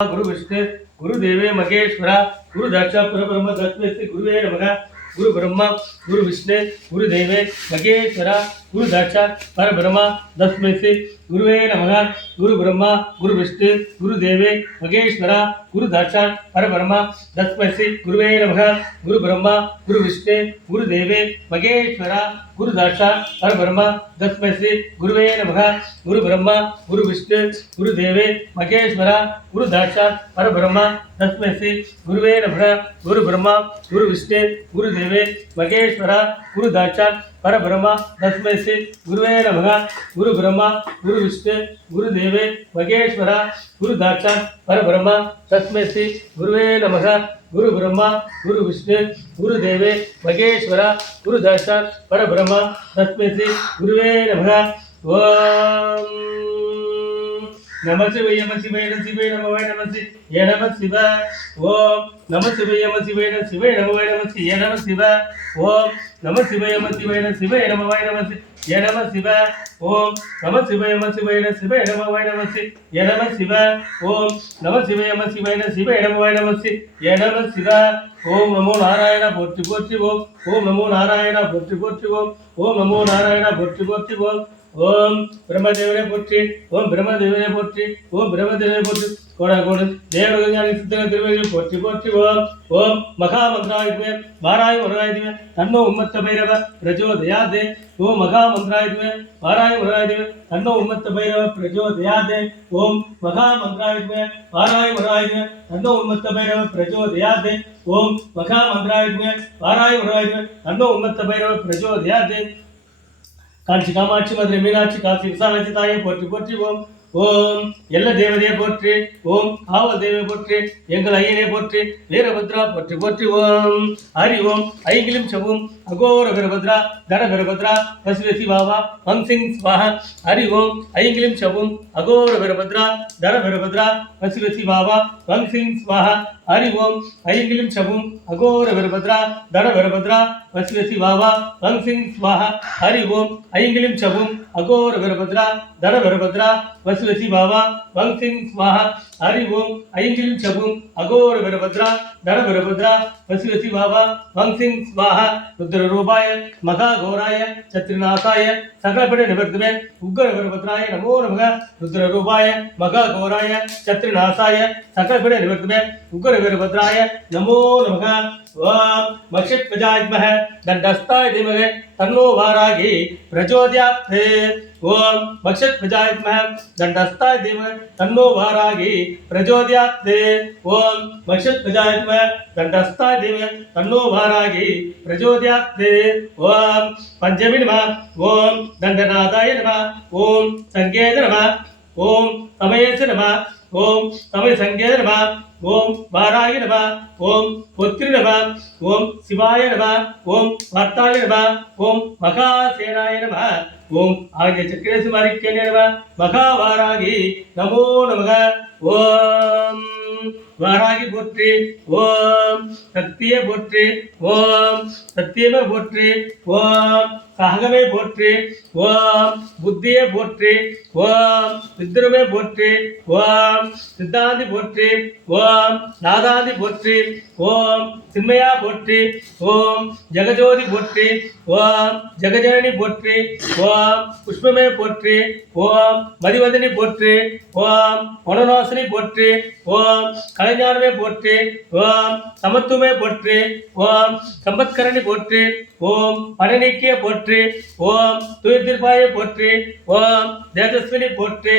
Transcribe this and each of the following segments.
குரு விஷ்ணு குரு தேவே மகேஸ்வரா குரு தட்சா பரபிரம்ம தத்வஸ்தி குருவே நமக குரு பிரம்மா குரு விஷ்ணு குரு தேவே மகேஸ்வரா. गुरु साक्षात पर ब्रह्मा दस में से गुरु नमः। गुरु ब्रह्मा गुरु विष्णु गुरु देवे मगेश्वरा गुरु साक्षात पर ब्रह्मा दस में से गुरु नमः। गुरु ब्रह्मा गुरु विष्णु गुरु देवे मगेश्वरा गुरु साक्षात पर ब्रह्मा दस में से गुरु नमः। गुरु ब्रह्मा गुरु विष्णु गुरु देवे मगेश्वरा गुरु साक्षात पर ब्रह्मा दस में से गुरु नमः। गुरु ब्रह्मा गुरु विष्णु गुरु देवे मगेश्वरा गुरु साक्षात பரபிரம்மா தஸ்மை ஸ்ரீ குருவே நமக. குரு பிரம்மா குரு விஷ்ணு குரு தேவே மகேஸ்வரா குரு தாட்சா பரபிரம்மா தஸ்மை ஸ்ரீ குருவே நமக. குரு பிரம்மா குரு விஷ்ணு குரு தேவே மகேஸ்வரா குரு தாட்சா பரபிரம்மா தஸ்மை ஸ்ரீ குருவே நமக. ஓம். நம சிவாய நம சிவாய நம சிவாய நம நம சி ஏ நம சிவ ஓம் நம சிவாய நம சிவாய நம சிவாய நம நம சி ஏ நம சிவ ஓம் நம சிவாய நம சிவாய நம சிவாய நம நம சி ஏ நம சிவ ஓம் நம சிவாய நம சிவாய நம சிவாய நம நம சி ஏ நம சிவ ஓம் நம சிவாய நம சிவாய நம சிவாய நம நம சி ஏ நம சிவ ஓம் நமோ நாராயண போற்றி போற்றி ஓம் ஓம் நமோ நாராயண போற்றி போற்றி ஓம் ஓம் நமோ நாராயண போற்றி போற்றி ஓம் ஓம் பிரம்மதேவனை போற்றி ஓம் பிரம்மதேவனை போற்றி ஓம் பிரம்மதேவனை போற்றி. கோட கோடு தேவஞானி சித்தக திருவள்ளுவை போற்றி போற்றி ஓம். ஓம் மகாமந்திராயுமே வாராய மரணாயுமே தன்னோ உம்மத்த பைரவ பிரஜோதயாதே. ஓம் மகாமந்திராயுமே வாராய மரணாயுமே தன்னோ உம்மத்த பைரவ பிரஜோதயாதே. ஓம் மகாமந்திராயுமே வாராய மரணாயுமே தன்னோ உம்மத்த பைரவ பிரஜோதயாதே. ஓம் மகாமந்திராயுமே வாராய மரணாயுமே தன்னோ உம்மத்த பைரவ பிரஜோதயாதே. காஞ்சி காமாட்சி மதுரை மீனாட்சி காசி விசாலாட்சி தாயை போற்றி போற்றி ஓம். ஓம். எல்ல தேவதையை போற்றி ஓம். காவல் தேவையை போற்றி எங்கள் ஐயனை போற்றி வீரபத்ரா போற்றி போற்றி ஓம். ஹரி ஓம். ஐங்கிலும் சவும் அகோர பிரபத்ரா தட பிரபத்ரா பசுவசி வாவா வம்சிங் ஸ்வாஹா ஹரி ஓம் ஐங்கிலிம் சவும் அகோர பிரபத்ரா தட பிரபத்ரா பசுவசி வாவா வம்சிங் ஸ்வாஹா ஹரி ஓம் ஐங்கிலிம் சவும் அகோர பிரபத்ரா தட பிரபத்ரா பசுவசி வாவா வம்சிங் ஸ்வாஹா ஹரி ஓம் ஐங்கிலிம் சவும் அகோர பிரபத்ரா தட பிரபத்ரா வசுவசி பாபா வங்சிங் ஸ்வாஹா ஹரி ஓம் ஐங்கிலும் சபும் அகோர வீரபத்ரா தட வீரபத்ரா வசி வசி பாபா வம்சிங் ஸ்வாஹா ருத்ர ரூபாய மகா கோராய சத்ரிநாசாய சகலபட நிவர்த்தமே உக்ர வீரபத்ராய நமோ நமக ருத்ர ரூபாய மகா கோராய சத்ரிநாசாய சகலபட நிவர்த்தமே உக்ர வீரபத்ராய நமோ நமக ஓம் மக்ஷத் பிரஜாத்மஹ தண்டஸ்தாய தீமகே तन्वोभारागी प्रचोदयात्थे। ओम भक्षत प्रजाय दंडस्ताय धीमह। तन्वोभारागी प्रचोदयात्थे। ओम भक्षत प्रजाय दंडस्ताय धीमह। तन्वोभारागी प्रचोदयात्थे। ओम पंचमी नमः। ओम दंडनादाय नमः। ओम संकेत नमः। ओम तमयसे नमः। ஓம் சமயேச நம சமய சங்கேத நம ஓம் வாராய நம ஓம் பொத்திரி நம ஓம் சிவாய நம ஓம் வர்த்தாய நம ஓம் மகாசேனாய நம ஓம் ஆகிய சக்கரேசு மாறிக்கே நம மகாவாராகி நமோ நமக. ஓம் வாராகி போற்றி ஓம் சத்திய போற்றி ஓம் சத்தியமே போற்றி ஓம் சகமே போற்றி ஓம் புத்தியே போற்றி ஓம் சித்திரமே போற்றி ஓம் சித்தாந்தி போற்றி ஓம் நாதாந்தி போற்றி ஓம் சின்மயா போற்றி ஓம் ஜெகஜோதி போற்றி ஓம் ஜெகஜனனி போற்றி ஓம் புஷ்பமே போற்றி ஓம் மதிவதனி போற்றி ஓம் மனோநாசினி போற்றி ஓம் கலைஞானமே போற்றி ஓம் சமத்துவமே போற்றி ஓம் சம்பத்கரணி போற்றி ஓம் பணநீக்கிய போற்றி ஓம் துயத்திற்பாய போற்றி ஓம் தேஜஸ்வினி போற்றி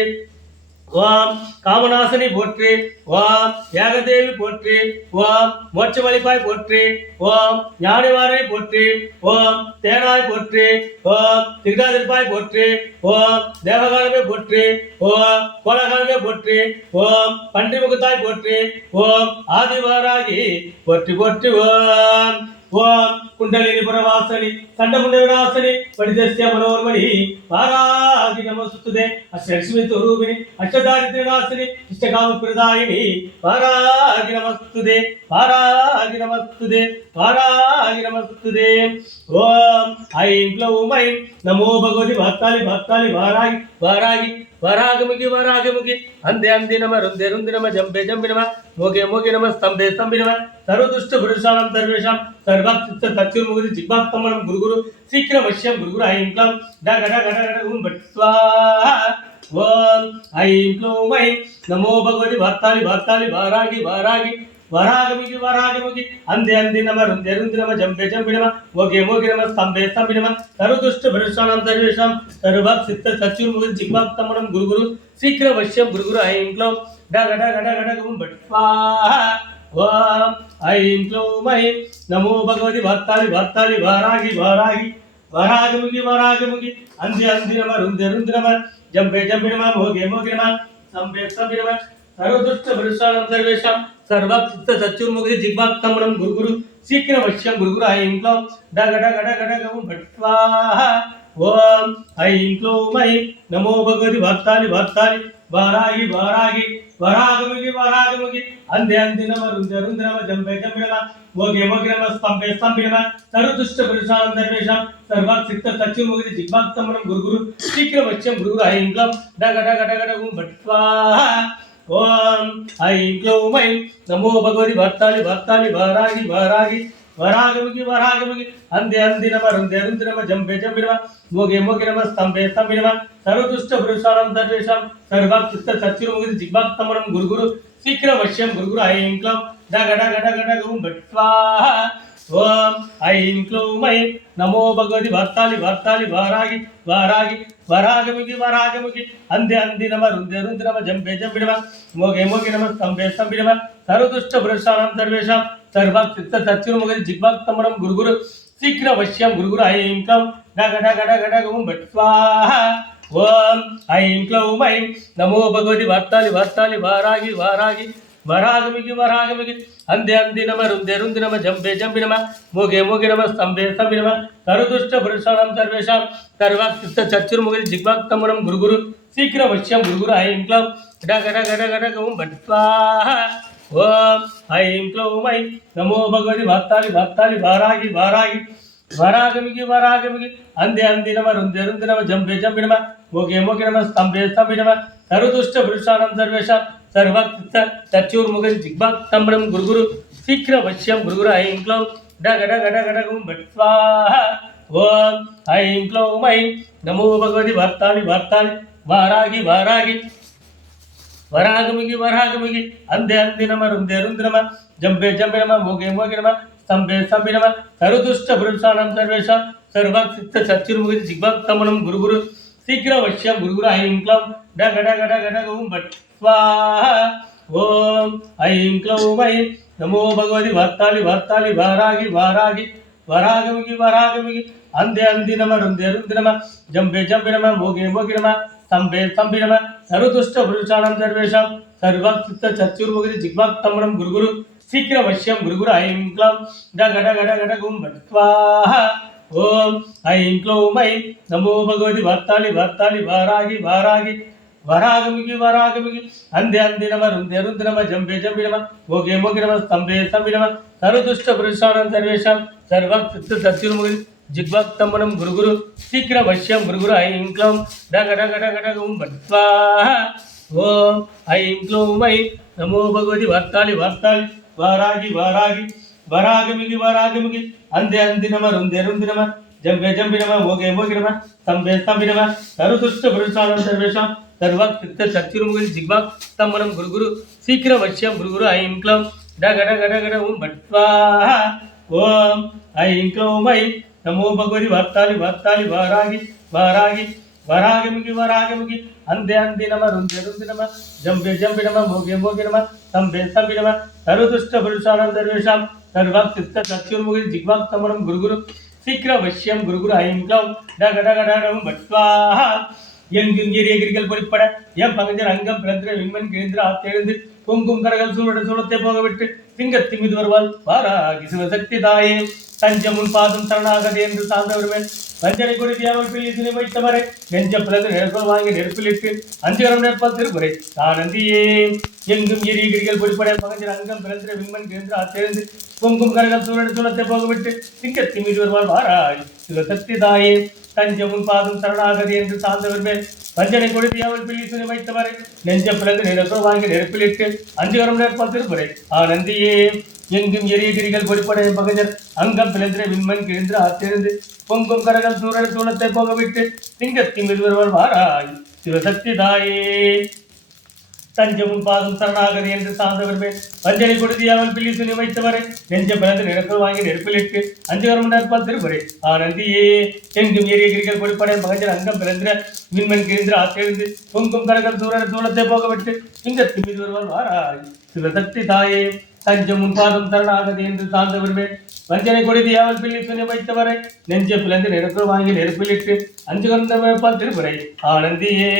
ஓம் காமநாசினி போற்றி ஓம் ஏகதேவி போற்றி ஓம் மோட்சமளிப்பாய் போற்றி ஓம் ஞானிவாரை போற்றி ஓம் தேனாய் போற்றி ஓம் திகாதிருப்பாய் போற்றி ஓம் தேவகாலமே போற்றி ஓம் கோலகாலமே போற்றி ஓம் பன்றிமுகத்தாய் போற்றி ஓம் ஆதிவாராகி போற்றி போற்றி ஓம் ఓం కుండలిని పురవాసని కండకుండవినాశని పరిదస్య మనోర్మణి వారాది నమస్తుదే అష్టలక్ష్మి స్వరూపిణి అష్టదారిద్ర్యనాశని ఇష్టకామ ప్రదాయిని వారాది నమస్తుదే వారాది నమస్తుదే వారాది నమస్తుదే ఓం ఐం క్లౌం ఐం నమో భగవతి భర్తాలి భర్తాలి వారాగి వారాగి వరాగముగి వరాగముగి. అందే అంది నమ రుందే రుంది నమ జంపే జంపి నమ. మోగే మోగి నమ స్తంభే స్తంభి నమ. సర్వదుష్ట పురుషాణం సర్వేషాం సర్వాక్షిప్త తత్యుర్ముగురు జిగ్భాక్తమనం గురుగురు. శీఘ్రమశ్యం గురుగురు ఐం క్లం. డగ డగ డగ ఓం బట్ ఓం. ఐం క్లోం ఐం. నమో భగవతి వార్తాలి వార్తాలి వారాగి వారాగి. వరాగమిది వరాగమిది. అంది అంది నమ రుంది నమ జంబే జంబిడమ నమ. ఓగే మోగి నమ స్తంభే స్తంభి నమ. సరుదుష్ట భరుషాణం సర్వేషాం సర్వాక్ సిత్త సత్యుర్ముఖి జిగ్వాక్తమణం గురుగురు. శీఘ్ర వశ్యం గురుగురు ఆ ఇంట్లో. డగ డగ డగ డగ బట్ ఓం ఐం క్లౌం ఐం నమో భగవతి వర్తాలి వర్తాలి వరాగి వరాగి. వరాగముగి వరాగముగి. అంది అంది నమ రుంది నమ. జంబే జంబిడమ మోగే మోగి నమ. సంబే సంబిడమ సర్వదుష్టభృషాణం గురుగురు శీఘ్ర వశ్యం గురుగురు ఆ ఇంట్లో. డగ గడ గము భట్వా. ఓం ఐం క్లౌం ఐం నమో భగవతి భక్తాని భక్తాని వారాగి వారాగి వరాగముగి వరాగముగి. అందే అందినమ రుంద రుంద్రమ జంబే జంబినమ మోగే మోగినమ స్తంభే స్తంభినమ సర్వదుష్ట పురుషాలం సర్వేషాం సర్వాక్సిక్త సత్యముగి జిగ్భాక్తమనం గురుగురు శీఘ్ర డగ డగ డగ భట్వా. ఓం ఐం క్లౌం ఐం నమో భగవతి భర్తాలి భర్తాలి వరాగి వరాగి వరాగమికి వరాగమికి అందే అంది నమ రుందే అంది నమ జంబే జంబి నమ మోగే మోగి నమ స్తంభే స్తంభి నమ సర్వదుష్ట పురుషాలం సర్వేషాం సర్వాక్తిష్ట సచ్చిరుముగి జిగ్భాక్తమరం గురుగురు శీఘ్ర వశ్యం గురుగురు ఐం క్లౌం డగ డగ డగ డగం బట్వా ఓం ఐం క్లౌమై నమో భగవతి వర్తాలి వర్తాలి వారాగి వారాగి వరాగముగి వరాగముగి అంది అంది నమ రుంది రుంది నమ జంపే జంపిడమ మోగే మోగి నమ స్తంభే స్తంభిడమ సర్వదుష్ట పురుషాణం సర్వేషాం సర్వక్తిత్త చిత్త సత్యుర్ముగతి జిగ్భక్తమరం గురుగురు శీఘ్ర వశ్యం గురుగురు ఐం క్లం డగ గడ గడ గుం బట్ ఓం ఐం క్లౌం ఐం నమో భగవతి వర్తాలి వర్తాలి వారాగి వారాగి వరాగమికి వరాగమికి అంది అంది నమ రుందే రుంది నమ జంబే జంబి నమ మోగే మోగి నమ స్తంభే స్తంభి నమ తరుదుష్ట పురుషాణం సర్వేషాం సర్వాక్త చతుర్ముగి జిగ్వాక్తమునం గురుగురు శీఘ్రవశ్యం గురుగురు ఐం క్లం గడ గడ గడ గడ గౌం ఓం ఐం క్లౌం ఐ నమో భగవతి వాత్తాలి వాత్తాలి వారాగి వారాగి వరాగమికి వరాగమికి అంది అంది నమ రుందే రుంది నమ జంబే జంబి నమ మోగే మోగి నమ స్తంభే స్తంభి నమ సరుదుష్ట పురుషాణం సర్వేషాం சர்வாக்ஷ தச்சூர் முக ஜிக்பாக் தம்பரம் குருகுரு சீக்கிர வசியம் குருகுரு ஐம் க்ளௌம் டக டக டக டகும் பட்வா ஓம் ஐம் க்ளௌம் ஐம் நமோ பகவதி வார்த்தாளி வார்த்தாளி வாராகி வாராகி வராகமிகி வராகமிகி அந்தே அந்தி நம ருந்தே ருந்தி நம ஜம்பே ஜம்பே நம மோகே மோகி நம ஸ்தம்பே ஸ்தம்பி நம சருதுஷ்ட புருஷாணம் சர்வேஷாம் சர்வாக்ஷித்த சச்சுர்முகி ஜிக்பாக் தமனம் குருகுரு சீக்கிர வசியம் குருகுரு ஐம் க்ளௌம் டக டக டக டகும் பட் ఓం ఐం క్లౌం నమో భగవతి వర్తాలి వర్తాలి వారాగి వారాగి వరాగమికి వరాగమికి అందే అంది నమ రుందే రుంది నమ జంబే జంబి నమ మోగే మోగి నమ స్తంభే స్తంభి నమ సరుదుష్ట పురుషాణం సర్వేషాం సర్వక్త చతుర్ముఖి జిగ్వాక్తమ్రం గురుగురు శీఘ్ర వశ్యం గురుగురు ఐం క్లం డగ డగ డగ గుం స్వాహ ఓం ఐం క్లౌం ఐం నమో భగవతి వర్తాలి వర్తాలి వారాగి వారాగి వరాగమికి వరాగమికి అందే అందినమ రుందే రుద్రమ జంబే జంబినమ ఓకే మోగినమ స్తంభే స్తంభినమ సరుదుష్ట పురుషాణం సర్వేషాం సర్వక్తి సత్యుముగి జిగ్వక్తమనం గురుగురు శీఘ్ర వశ్యం గురుగురు ఐం క్లం డగ డగ డగ డగం భట్వా ఓం ఐం క్లం ఐ నమో భగవతి వర్తాలి వర్తాలి వరాగి వరాగి వరాగమికి వరాగమికి అందే అందినమ రుందే రుందినమ జంబే జంబినమ ఓకే మోగినమ స్తంభే స్తంభినమ సరుదుష్ట పురుషాణం సర్వేషాం సర్వాక్ చిత్త సత్యురుముగిలి జిగ్బా తమ్మరం గురుగురు శీఘ్ర వచ్చాం గురుగురు ఐం క్లం డగడ గడగడ ఓం భట్వా ఓం ఐం క్లం నమో భగవతి వర్తాలి వర్తాలి వారాగి వారాగి వరాగముకి వరాగముకి అందే అంది నమ రుంజె రుంజి నమ. జంబే జంబి నమ మోగే మోగి నమ. సంబే సంబి నమ. సర్వదుష్ట పురుషాణం సర్వేషాం సర్వాక్ చిత్త సత్యుర్ముగి జిగ్వాక్ తమరం గురుగురు శీఘ్ర వశ్యం గురుగురు ఐం క్లం డగ డగ డగం భట్వా எங்குங்கேறிய கிரிகள் பொறிப்பட எம் பங்கஞ்சர் அங்கம் பிளந்திர விண்மன் கிழிந்திர ஆத்தெழுந்து குங்கும் கரகல் சூழட சூழத்தை போகவிட்டு சிங்கத்தின் மீது வருவாள். வாராகி சிவசக்தி தாயே தஞ்சமுன் பாதம் தரணாகதே என்று சார்ந்தவருமே வஞ்சனை கொடுத்து அமைப்பில் இதனை வைத்தவரை நெஞ்ச பிளந்து நெருப்பல் வாங்கி நெருப்பில் இட்டு அஞ்சகரம் நெற்பால் திருமுறை ஆனந்தியே எங்கும் எரிகிரிகள் பொடிப்பட பகஞ்சர் அங்கம் பிறந்திர விண்மன் கிழந்து அத்தெழுந்து பொங்கும் கரகம் சூழல் சூழத்தை போகவிட்டு சிங்கத்தின் மீது வருவாள். வாராய் சிவசக்தி தாயே தஞ்சமுன் பாதம் சரணாகதி என்று சார்ந்தவர் மேல் வஞ்சனை கொடுத்து அவள் பிள்ளி சொல்லி வைத்தவரை நெஞ்ச பிறகு நிலத்தோ வாங்கி நெருப்பிலிட்டு அஞ்சு வரம் நேர்ப்பால் திருமுறை நந்தியே எங்கும் எரிய கிரிகள் பொறிப்படைய பகஜர். அங்கம் பிளந்திர விண்மன் கிழிந்து ஆத்திருந்து பொங்கும் கரகம் சூரன் சூளத்தை போக விட்டு திங்கத்தின் இருவர் வாராய் சிவசக்தி தாயே தஞ்சமும் பாதம் சரணாகதி என்று சார்ந்தவர் வஞ்சனை கொடுத்து அவன் பிள்ளி துணி வைத்தவரை நெஞ்ச பிளந்து நெருப்பு வாங்கி நெருப்பிலிட்டு அஞ்சு வரம் நேர்ப்பால் திருமுறை. ஆனந்தியே! எங்கும் ஏறிய கிரிகள் பொடிப்படை மகஞ்சர் அங்கம் பிறந்திர மின்மன் கிரிந்திர ஆத்தெழுந்து பொங்கும் கரகர் தூரர் தூளத்தை போக விட்டு மீது ஒருவர் வாராய். சிவசக்தி தாயே! தஞ்சமும் பாதம் சரணாகதி! என்று சார்ந்தவர் வஞ்சனை கொடுத்து அவள் பிள்ளி துணி வைத்தவரை நெஞ்ச பிளந்து நெருப்பு வாங்கி நெருப்பிலிட்டு அஞ்சு வரம் நேர்ப்பால் திருமுறை. ஆனந்தியே!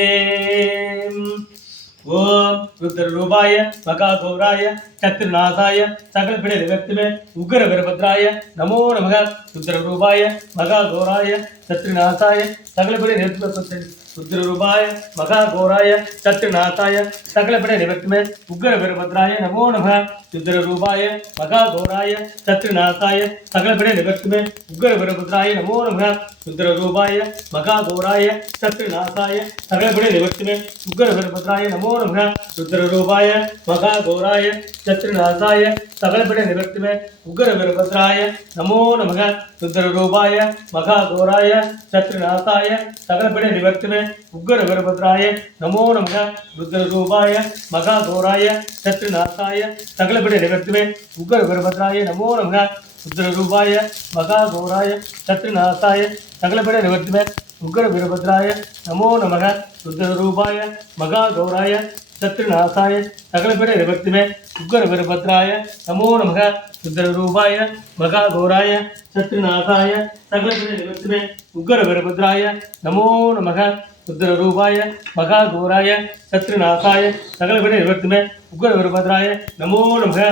ஓம் ருத்ர ரூபாய மகா கௌராய சத்ருநாசாய சகல பிட விபத்துமே உக்ர வீரபத்ராய நமோ நமக. ருத்ர ரூபாய மகா கௌராய சத்ருநாசாய சகல பிட நிறுத்த ருத்ர ரூபாய மகா கௌராய சத்ருநாசாய சகல பிட நிவர்த்துமே உக்ர வீரபத்ராய நமோ நமக. ருத்ர ரூபாய மகா கௌராய சத்ருநாசாய சகல பிட நிவர்த்துமே உக்ர வீரபத்ராய நமோ நமக. ருத்ர ரூபாய சத்ருநாசாய சகல நிவர்த்தினே நிவர்த்துமே நமோ நமக ருத்ர ரூபாய சத்ருநாசாய சகல நிவர்த்தினே நிவர்த்துமே நமோ நமக ருத்ர ரூபாய சத்ருநாசாய சகல நிவர்த்தினே நிவர்த்துமே நமோ நமக ருத்ர ரூபாய சத்ருநாசாய சகல நிவர்த்தினே நிவர்த்துமே நமோ நமக ருத்ர ரூபாய சத்ருநாசாய சகல பிட உக்ர வீரபத்ராய நமோ நமக ருத்ர ரூபாய சத்ருநாசாய சகல பிட உக்ர வீரபத்ராய நமோ நமக ருத்ர ரூபாய சத்ருநாசாய சகல பிட உக்ர வீரபத்ராய நமோ நமக ருத்ர ரூபாய சத்ருநாசாய சகல பிட உக்ர வீரபத்ராய நமோ நமக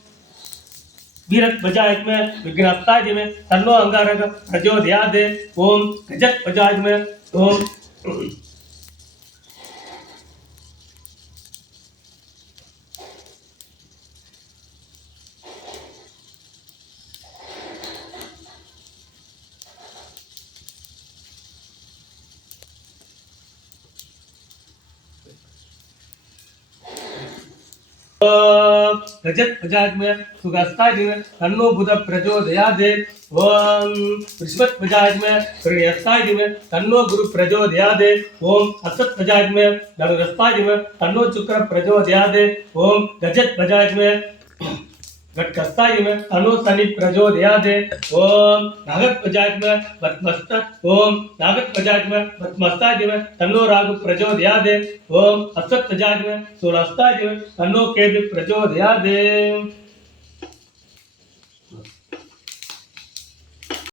ಧೀರಧ್ವಜಾಯುಜ್ಮೆ ವಿಘ್ನಪ್ತಾಜಿಮೆ ಸರ್ವ ಅಂಗಾರಕ ಪ್ರಚೋದಯಾದೆ ಓಂ ಗಜಧ್ವಜಾಯುಜ್ಮೆ ಓಂ Uh... रजत्वजाज्ञ सुगस्ताज्ञ तन्नो बुध प्रचोदयादे ओम वृषभत्वजाज्ञ ऋणयस्ताज्ञ तन्नो गुरु प्रचोदयादे ओम असत्वजाज्ञ धनुरस्ताज्ञ तन्नो शुक्र प्रचोदयादे ओम गजत्वजाज्ञ घटकस्ताय में तनो शनि प्रचोदयादे। ओम नागत प्रजात में ओम नागत प्रजात में वत्मस्ताय में तन्नो रागु प्रचोदयादे। ओम असत प्रजात में तन्नो केतु प्रचोदयादे।